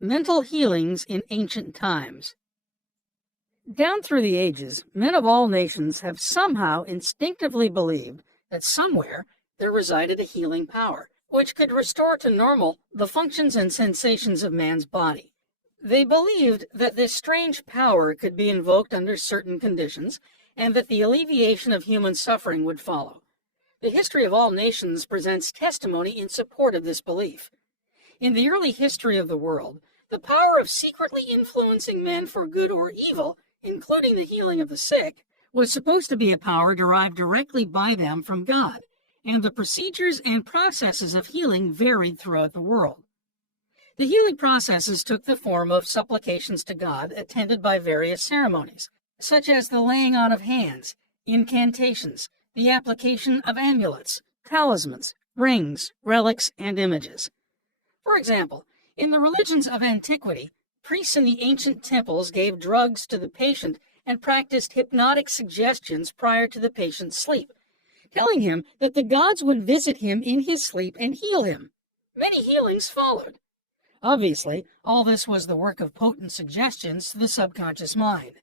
Mental healings in ancient times. Down through the ages, men of all nations have somehow instinctively believed that somewhere there resided a healing power, which could restore to normal the functions and sensations of man's body. They believed that this strange power could be invoked under certain conditions, and that the alleviation of human suffering would follow. The history of all nations presents testimony in support of this belief. In the early history of the world, the power of secretly influencing men for good or evil, including the healing of the sick, was supposed to be a power derived directly by them from God, and the procedures and processes of healing varied throughout the world. The healing processes took the form of supplications to God attended by various ceremonies, such as the laying on of hands, incantations, the application of amulets, talismans, rings, relics, and images. For example, in the religions of antiquity, priests in the ancient temples gave drugs to the patient and practiced hypnotic suggestions prior to the patient's sleep, telling him that the gods would visit him in his sleep and heal him. Many healings followed. Obviously, all this was the work of potent suggestions to the subconscious mind.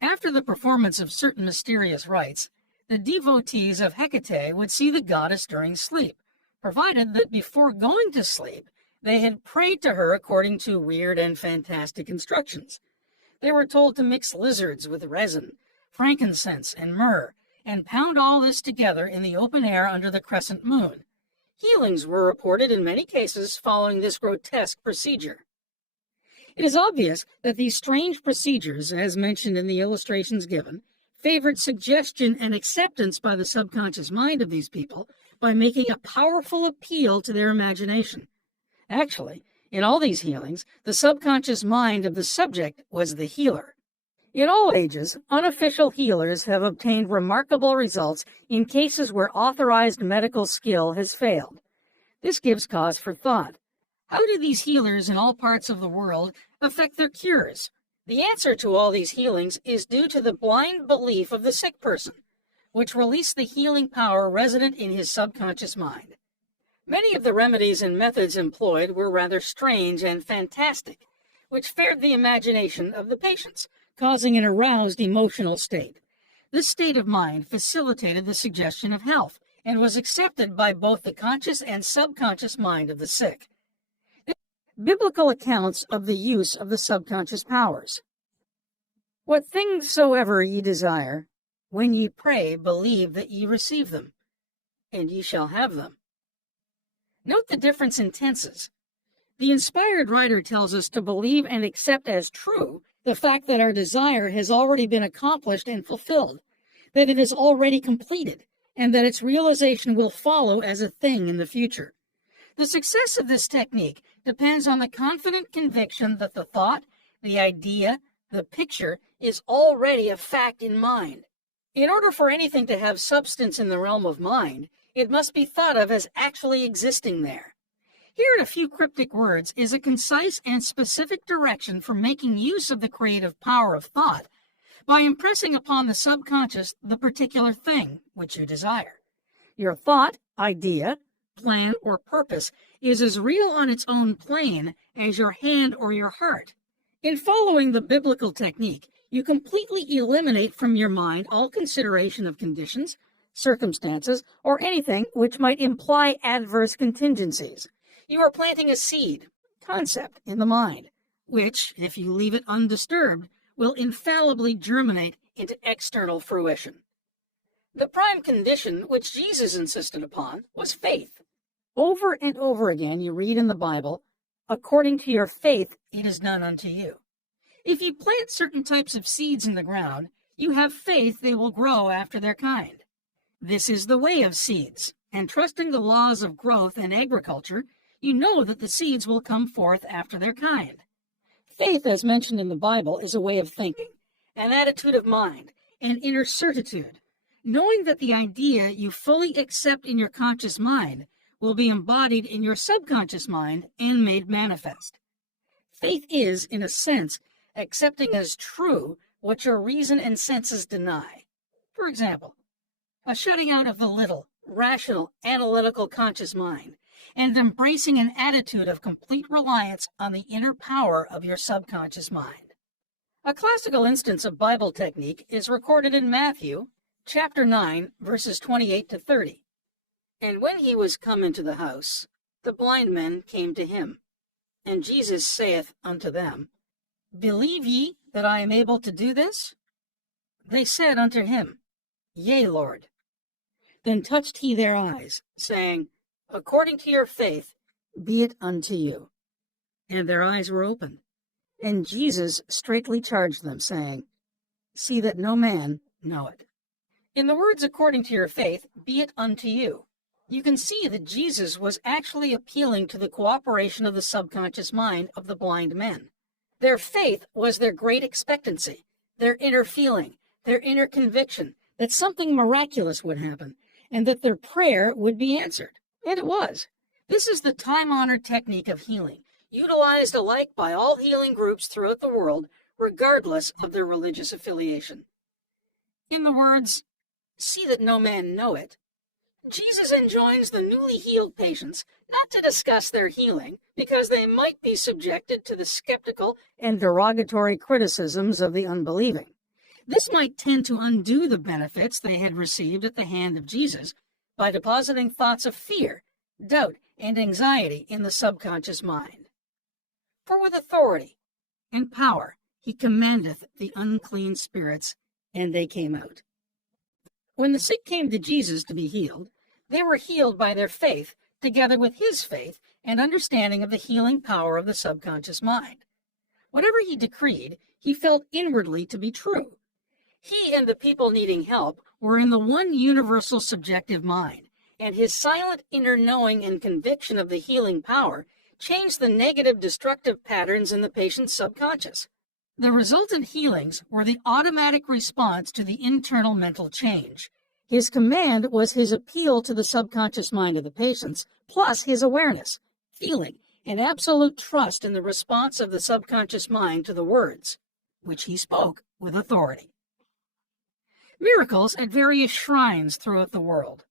After the performance of certain mysterious rites, the devotees of Hecate would see the goddess during sleep, provided that before going to sleep, they had prayed to her according to weird and fantastic instructions. They were told to mix lizards with resin, frankincense, and myrrh, and pound all this together in the open air under the crescent moon. Healings were reported in many cases following this grotesque procedure. It is obvious that these strange procedures, as mentioned in the illustrations given, favored suggestion and acceptance by the subconscious mind of these people by making a powerful appeal to their imagination. Actually, in all these healings, the subconscious mind of the subject was the healer. In all ages, unofficial healers have obtained remarkable results in cases where authorized medical skill has failed. This gives cause for thought. How do these healers in all parts of the world affect their cures? The answer to all these healings is due to the blind belief of the sick person, which released the healing power resident in his subconscious mind. Many of the remedies and methods employed were rather strange and fantastic, which fared the imagination of the patients, causing an aroused emotional state. This state of mind facilitated the suggestion of health and was accepted by both the conscious and subconscious mind of the sick. Biblical accounts of the use of the subconscious powers. What things soever ye desire, when ye pray, believe that ye receive them, and ye shall have them. Note the difference in tenses. The inspired writer tells us to believe and accept as true the fact that our desire has already been accomplished and fulfilled, that it is already completed, and that its realization will follow as a thing in the future. The success of this technique depends on the confident conviction that the thought, the idea, the picture is already a fact in mind. In order for anything to have substance in the realm of mind, it must be thought of as actually existing there. Here in a few cryptic words is a concise and specific direction for making use of the creative power of thought by impressing upon the subconscious the particular thing which you desire. Your thought, idea, plan, or purpose is as real on its own plane as your hand or your heart. In following the biblical technique, you completely eliminate from your mind all consideration of conditions, circumstances, or anything which might imply adverse contingencies. You are planting a seed, concept, in the mind, which, if you leave it undisturbed, will infallibly germinate into external fruition. The prime condition which Jesus insisted upon was faith. Over and over again you read in the Bible, according to your faith it is done unto you. If you plant certain types of seeds in the ground, you have faith they will grow after their kind. This is the way of seeds, and trusting the laws of growth and agriculture, you know that the seeds will come forth after their kind. Faith, as mentioned in the Bible, is a way of thinking, an attitude of mind, an inner certitude, knowing that the idea you fully accept in your conscious mind will be embodied in your subconscious mind and made manifest. Faith is, in a sense, accepting as true what your reason and senses deny. For example, a shutting out of the little, rational, analytical conscious mind, and embracing an attitude of complete reliance on the inner power of your subconscious mind. A classical instance of Bible technique is recorded in Matthew, chapter 9, verses 28 to 30. And when he was come into the house, the blind men came to him. And Jesus saith unto them, Believe ye that I am able to do this? They said unto him, Yea, Lord. Then touched he their eyes, saying, According to your faith, be it unto you. And their eyes were opened. And Jesus straitly charged them, saying, See that no man know it. In the words, according to your faith, be it unto you, you can see that Jesus was actually appealing to the cooperation of the subconscious mind of the blind men. Their faith was their great expectancy, their inner feeling, their inner conviction that something miraculous would happen, and that their prayer would be answered. And it was. This is the time-honored technique of healing, utilized alike by all healing groups throughout the world, regardless of their religious affiliation. In the words, see that no man know it, Jesus enjoins the newly healed patients not to discuss their healing, because they might be subjected to the skeptical and derogatory criticisms of the unbelieving. This might tend to undo the benefits they had received at the hand of Jesus by depositing thoughts of fear, doubt, and anxiety in the subconscious mind. For with authority and power he commandeth the unclean spirits, and they came out. When the sick came to Jesus to be healed, they were healed by their faith, together with his faith and understanding of the healing power of the subconscious mind. Whatever he decreed, he felt inwardly to be true. He and the people needing help were in the one universal subjective mind, and his silent inner knowing and conviction of the healing power changed the negative destructive patterns in the patient's subconscious. The resultant healings were the automatic response to the internal mental change. His command was his appeal to the subconscious mind of the patients, plus his awareness, feeling, and absolute trust in the response of the subconscious mind to the words, which he spoke with authority. Miracles at various shrines throughout the world.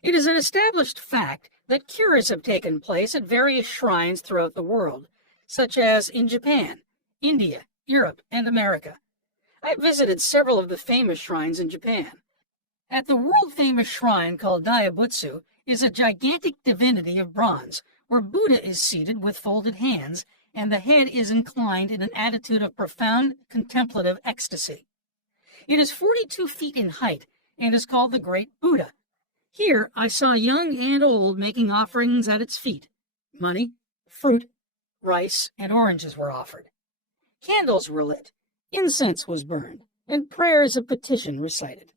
It is an established fact that cures have taken place at various shrines throughout the world, such as in Japan, India, Europe, and America. I visited several of the famous shrines in Japan. At the world-famous shrine called Daibutsu is a gigantic divinity of bronze, where Buddha is seated with folded hands, and the head is inclined in an attitude of profound contemplative ecstasy. It is 42 feet in height and is called the Great Buddha. Here I saw young and old making offerings at its feet. Money, fruit, rice, and oranges were offered. Candles were lit, incense was burned, and prayers of petition recited.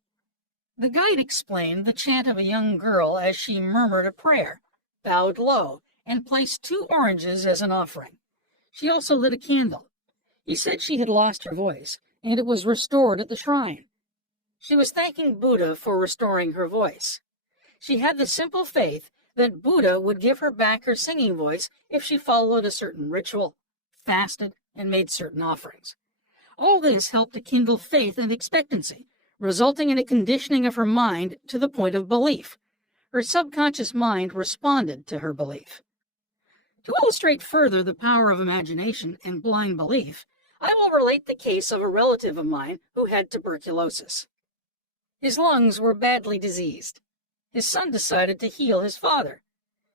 The guide explained the chant of a young girl as she murmured a prayer, bowed low, and placed 2 oranges as an offering. She also lit a candle. He said she had lost her voice, and it was restored at the shrine. She was thanking Buddha for restoring her voice. She had the simple faith that Buddha would give her back her singing voice if she followed a certain ritual, fasted, and made certain offerings. All this helped to kindle faith and expectancy, resulting in a conditioning of her mind to the point of belief. Her subconscious mind responded to her belief. To illustrate further the power of imagination and blind belief, I will relate the case of a relative of mine who had tuberculosis. His lungs were badly diseased. His son decided to heal his father.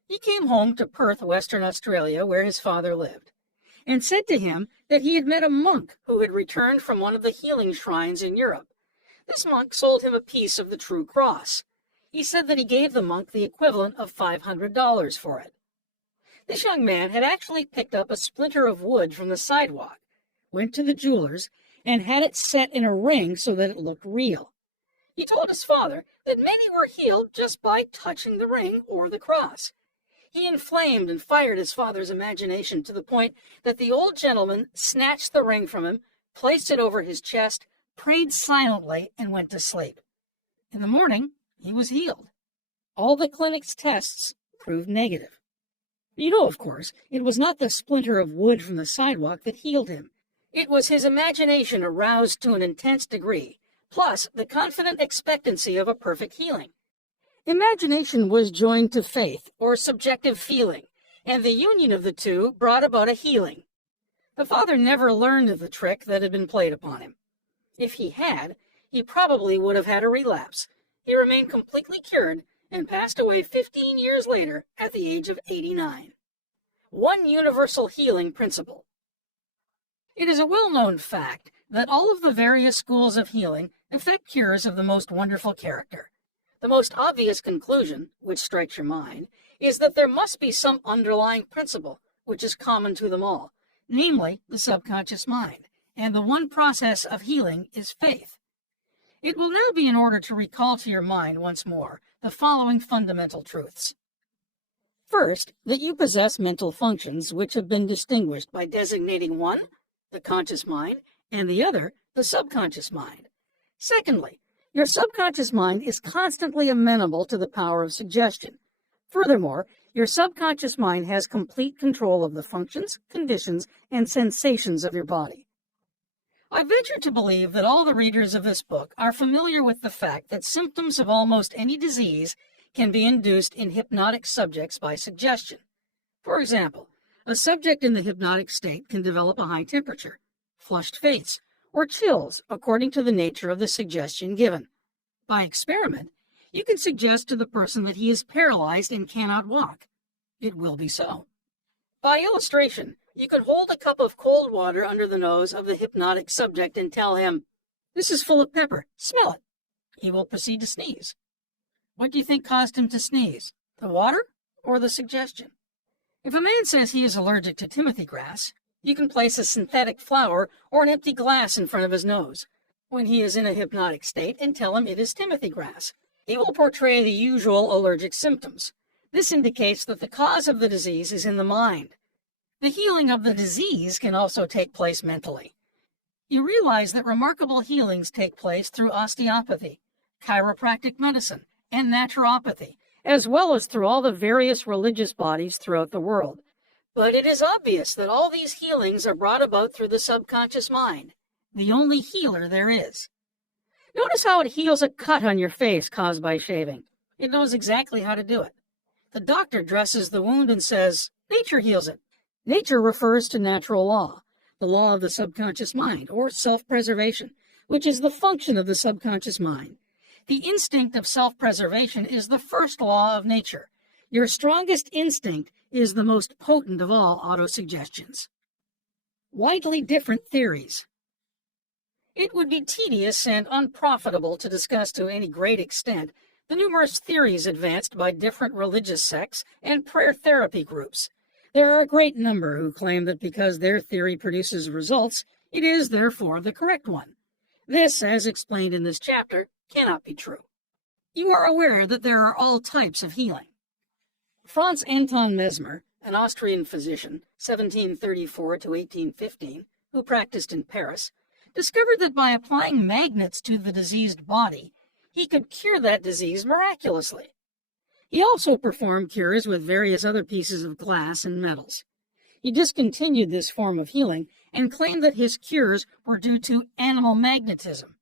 He came home to Perth, Western Australia, where his father lived, and said to him that he had met a monk who had returned from one of the healing shrines in Europe. This monk sold him a piece of the true cross. He said that he gave the monk the equivalent of $500 for it. This young man had actually picked up a splinter of wood from the sidewalk, went to the jeweler's, and had it set in a ring so that it looked real. He told his father that many were healed just by touching the ring or the cross. He inflamed and fired his father's imagination to the point that the old gentleman snatched the ring from him, placed it over his chest, prayed silently, and went to sleep. In the morning, he was healed. All the clinic's tests proved negative. You know, of course, it was not the splinter of wood from the sidewalk that healed him. It was his imagination aroused to an intense degree, plus the confident expectancy of a perfect healing. Imagination was joined to faith, or subjective feeling, and the union of the two brought about a healing. The father never learned of the trick that had been played upon him. If he had, he probably would have had a relapse. He remained completely cured and passed away 15 years later at the age of 89. One universal healing principle. It is a well-known fact that all of the various schools of healing effect cures of the most wonderful character. The most obvious conclusion, which strikes your mind, is that there must be some underlying principle which is common to them all, namely the subconscious mind, and the one process of healing is faith. It will now be in order to recall to your mind once more the following fundamental truths. First, that you possess mental functions which have been distinguished by designating one, the conscious mind, and the other, the subconscious mind. Secondly, your subconscious mind is constantly amenable to the power of suggestion. Furthermore, your subconscious mind has complete control of the functions, conditions, and sensations of your body. I venture to believe that all the readers of this book are familiar with the fact that symptoms of almost any disease can be induced in hypnotic subjects by suggestion. For example, a subject in the hypnotic state can develop a high temperature, flushed face, or chills according to the nature of the suggestion given. By experiment, you can suggest to the person that he is paralyzed and cannot walk. It will be so. By illustration, you can hold a cup of cold water under the nose of the hypnotic subject and tell him, "This is full of pepper, smell it." He will proceed to sneeze. What do you think caused him to sneeze? The water or the suggestion? If a man says he is allergic to timothy grass, you can place a synthetic flower or an empty glass in front of his nose when he is in a hypnotic state and tell him it is timothy grass. He will portray the usual allergic symptoms. This indicates that the cause of the disease is in the mind. The healing of the disease can also take place mentally. You realize that remarkable healings take place through osteopathy, chiropractic medicine, and naturopathy, as well as through all the various religious bodies throughout the world. But it is obvious that all these healings are brought about through the subconscious mind, the only healer there is. Notice how it heals a cut on your face caused by shaving. It knows exactly how to do it. The doctor dresses the wound and says, "Nature heals it." Nature refers to natural law, the law of the subconscious mind, or self-preservation, which is the function of the subconscious mind. The instinct of self-preservation is the first law of nature. Your strongest instinct is the most potent of all autosuggestions. Widely different theories. It would be tedious and unprofitable to discuss to any great extent the numerous theories advanced by different religious sects and prayer therapy groups. There are a great number who claim that because their theory produces results, it is therefore the correct one. This, as explained in this chapter, cannot be true. You are aware that there are all types of healing. Franz Anton Mesmer, an Austrian physician, 1734 to 1815, who practiced in Paris, discovered that by applying magnets to the diseased body, he could cure that disease miraculously. He also performed cures with various other pieces of glass and metals. He discontinued this form of healing and claimed that his cures were due to animal magnetism,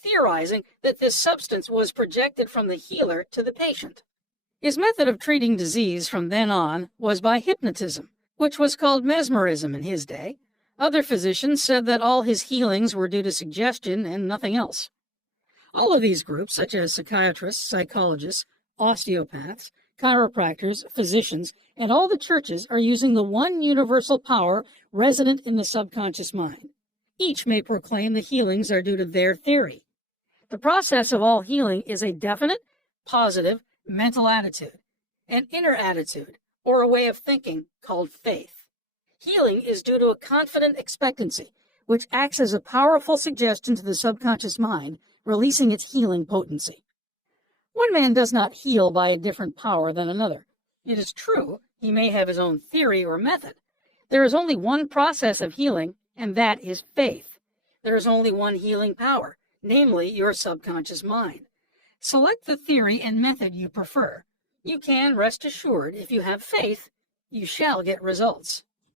theorizing that this substance was projected from the healer to the patient. His method of treating disease from then on was by hypnotism, which was called mesmerism in his day. Other physicians said that all his healings were due to suggestion and nothing else. All of these groups, such as psychiatrists, psychologists, osteopaths, chiropractors, physicians, and all the churches are using the one universal power resident in the subconscious mind. Each may proclaim the healings are due to their theory. The process of all healing is a definite, positive, mental attitude, an inner attitude, or a way of thinking called faith. Healing is due to a confident expectancy, which acts as a powerful suggestion to the subconscious mind, releasing its healing potency. One man does not heal by a different power than another. It is true, he may have his own theory or method. There is only one process of healing, and that is faith. There is only one healing power, namely your subconscious mind. Select the theory and method you prefer. You can rest assured, if you have faith, you shall get results.